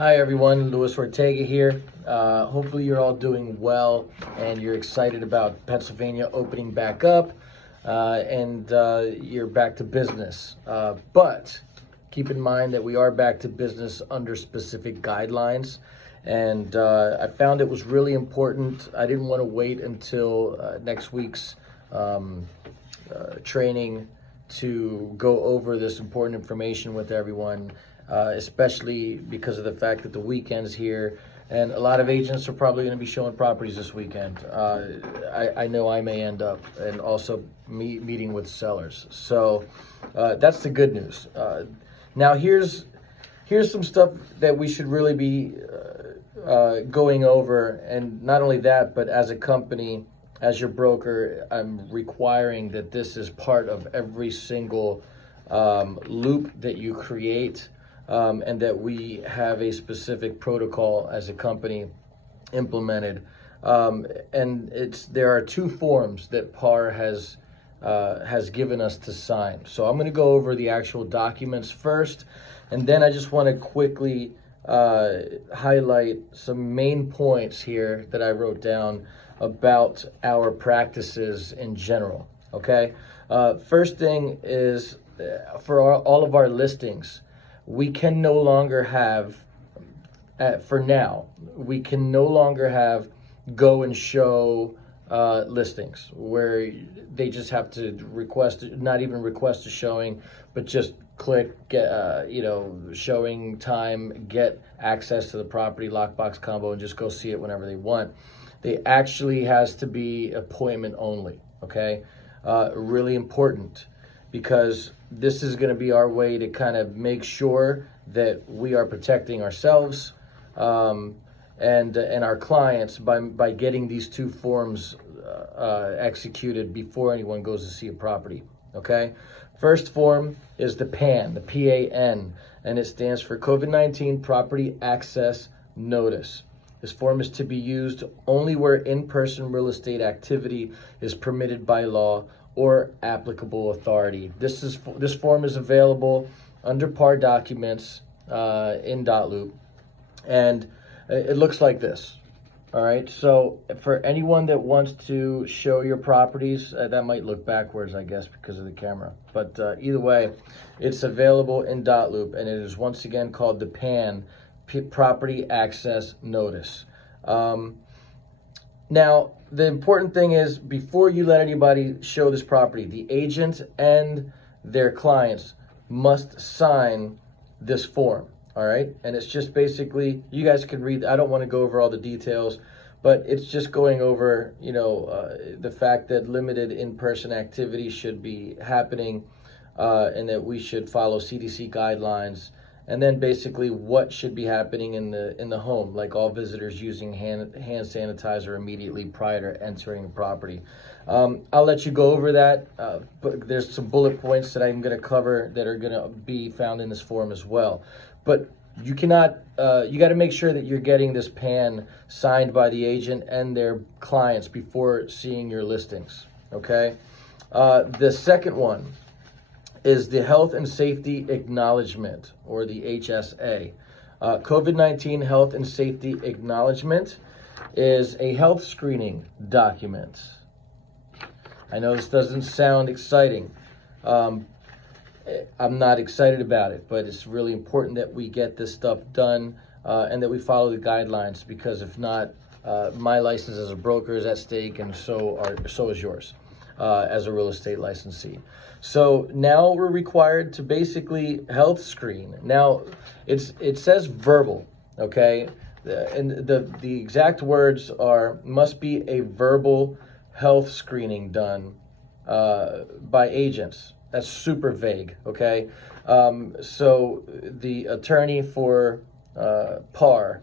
Hi everyone, Luis Ortega here. Hopefully you're all doing well and you're excited about Pennsylvania opening back up and you're back to business. But keep in mind that we are back to business under specific guidelines. And I found it was really important. I didn't want to wait until next week's training to go over this important information with everyone, especially because of the fact that the weekend's here and a lot of agents are probably going to be showing properties this weekend. I know I may end up, and also meeting with sellers. So that's the good news. Now here's some stuff that we should really be going over, and not only that, but as a company, as your broker, I'm requiring that this is part of every single loop that you create, and that we have a specific protocol as a company implemented. And there are two forms that PAR has given us to sign. So I'm going to go over the actual documents first, and then I just want to quickly highlight some main points here that I wrote down about our practices in general. Okay, first thing is for all of our listings, we can no longer have, for now, we can no longer have go and show listings where they just have to request, not even request a showing, but just click get showing time, get access to the property, lockbox combo, and just go see it whenever they want. They actually has to be appointment only. Okay, really important, because this is going to be our way to kind of make sure that we are protecting ourselves and our clients by getting these two forms executed before anyone goes to see a property. Okay, first form is the PAN, the PAN, and it stands for COVID-19 Property Access Notice. This form is to be used only where in-person real estate activity is permitted by law or applicable authority. This form is available under PAR documents in dotloop, and it looks like this. All right, so for anyone that wants to show your properties, that might look backwards, I guess, because of the camera. But either way, it's available in dotloop, and it is once again called the PAN, Property Access Notice. Now, the important thing is, before you let anybody show this property, the agent and their clients must sign this form. All right, and it's just basically, you guys can read. I don't want to go over all the details, but it's just going over, the fact that limited in-person activity should be happening, and that we should follow CDC guidelines, and then basically what should be happening in the home, like all visitors using hand sanitizer immediately prior to entering the property. I'll let you go over that, but there's some bullet points that I'm going to cover that are going to be found in this form as well. But you cannot, you got to make sure that you're getting this PAN signed by the agent and their clients before seeing your listings. Okay. The second one is the Health and Safety Acknowledgement, or the HSA. COVID-19 Health and Safety Acknowledgement is a health screening document. I know this doesn't sound exciting. I'm not excited about it, but it's really important that we get this stuff done and that we follow the guidelines, because if not, my license as a broker is at stake, and so is yours as a real estate licensee. So now we're required to basically health screen. Now it says verbal, okay, and the exact words are, must be a verbal health screening done by agents. That's super vague, okay? So the attorney for PAR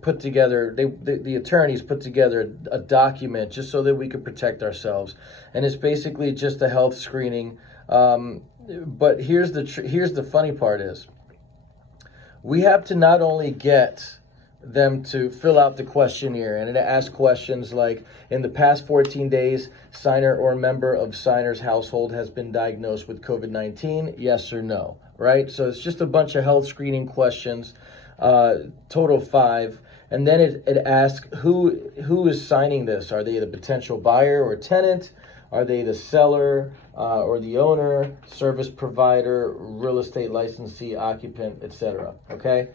put together, the attorneys put together a document just so that we could protect ourselves, and it's basically just a health screening. But here's the funny part is, we have to not only get them to fill out the questionnaire, and it asks questions like, in the past 14 days, signer or member of signer's household has been diagnosed with COVID-19, yes or no? right? So it's just a bunch of health screening questions, total 5. And then it asks who is signing this. Are they the potential buyer or tenant? Are they the seller or the owner, service provider, real estate licensee, occupant, etc.? Okay,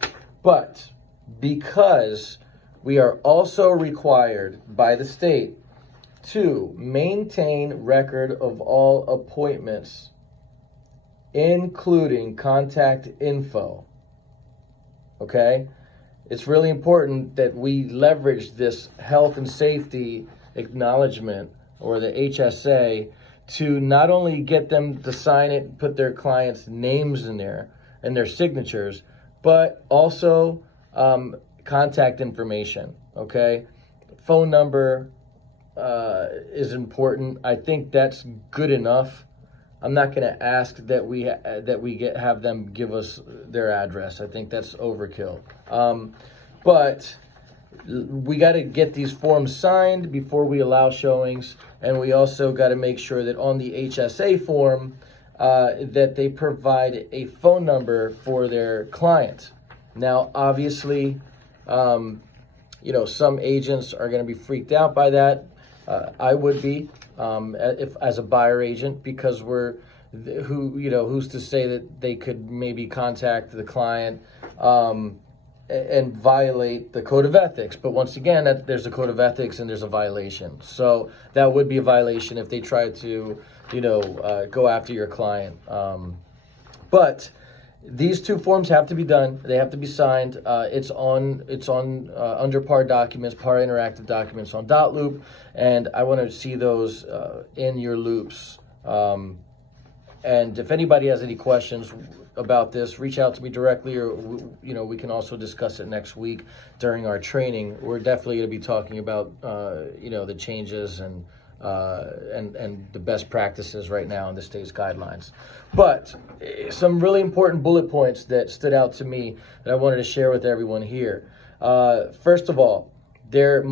but because we are also required by the state to maintain record of all appointments, including contact info. Okay, it's really important that we leverage this health and safety acknowledgement, or the HSA, to not only get them to sign it, put their clients' names in there and their signatures, but also contact information. Okay, phone number is important. I think that's good enough. I'm not going to ask that we have them give us their address. I think that's overkill. But we got to get these forms signed before we allow showings, and we also got to make sure that on the HSA form that they provide a phone number for their client. Now, obviously, some agents are going to be freaked out by that. I would be, if as a buyer agent, because who's to say that they could maybe contact the client and violate the code of ethics. But once again, there's a code of ethics and there's a violation. So that would be a violation if they try to, go after your client. But these 2 forms have to be done. They have to be signed. It's on under PAR documents, PAR interactive documents on dotloop, and I want to see those in your loops. And if anybody has any questions about this, reach out to me directly, or we can also discuss it next week during our training. We're definitely going to be talking about the changes and the best practices right now in the state's guidelines. But some really important bullet points that stood out to me that I wanted to share with everyone here. First of all, there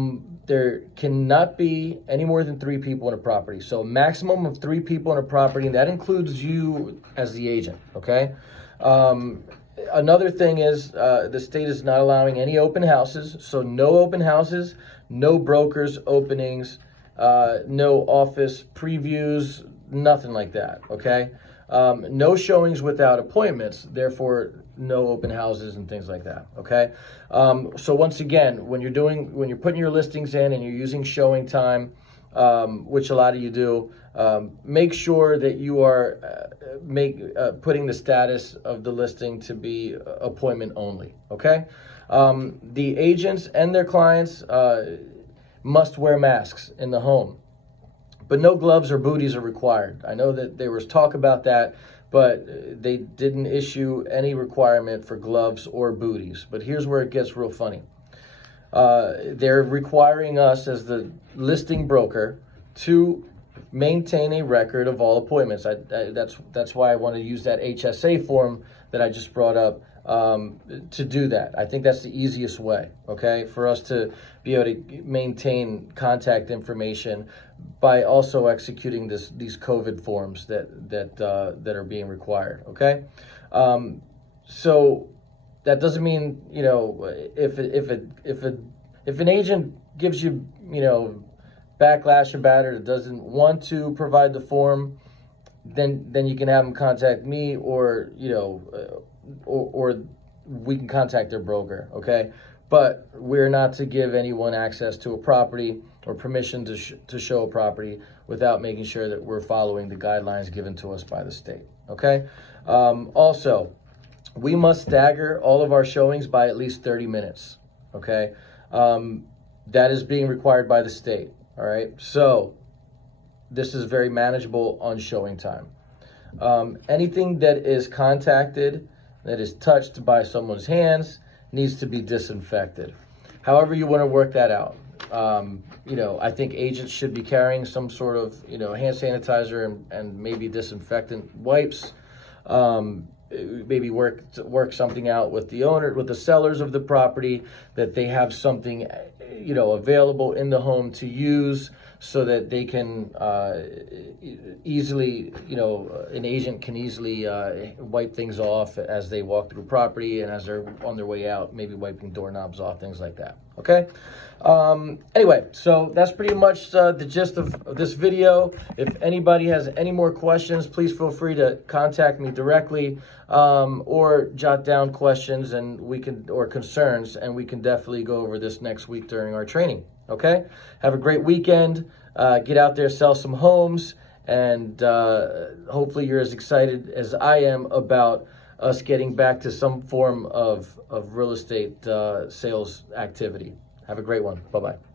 cannot be any more than 3 people in a property. So maximum of 3 people in a property, and that includes you as the agent, okay? Another thing is the state is not allowing any open houses. So no open houses, no brokers openings, no office previews, nothing like that, okay? No showings without appointments, therefore no open houses and things like that, okay? So once again, when you're putting your listings in and you're using showing time, which a lot of you do, make sure that you are putting the status of the listing to be appointment only, okay? The agents and their clients must wear masks in the home, but no gloves or booties are required. I know that there was talk about that, but they didn't issue any requirement for gloves or booties. But here's where it gets real funny. They're requiring us as the listing broker to maintain a record of all appointments. That's why I want to use that HSA form that I just brought up to do that. I think that's the easiest way, okay, for us to be able to maintain contact information by also executing these COVID forms that are being required, okay? So that doesn't mean, if an agent gives you, backlash about it or doesn't want to provide the form, then you can have them contact me, or we can contact their broker, okay? But we're not to give anyone access to a property or permission to show a property without making sure that we're following the guidelines given to us by the state, okay? Also, we must stagger all of our showings by at least 30 minutes, okay? That is being required by the state, all right? So this is very manageable on showing time. Anything that is contacted, that is touched by someone's hands, needs to be disinfected. However you want to work that out. I think agents should be carrying some sort of, hand sanitizer and maybe disinfectant wipes. Maybe work something out with the owner, with the sellers of the property, that they have something, available in the home to use, so that they can easily, an agent can easily wipe things off as they walk through property and as they're on their way out, maybe wiping doorknobs off, things like that. Okay. Anyway, so that's pretty much the gist of this video. If anybody has any more questions, please feel free to contact me directly, or jot down questions or concerns, and we can definitely go over this next week during our training. Okay. Have a great weekend. Get out there, sell some homes, and hopefully you're as excited as I am about us getting back to some form of real estate sales activity. Have a great one. Bye-bye.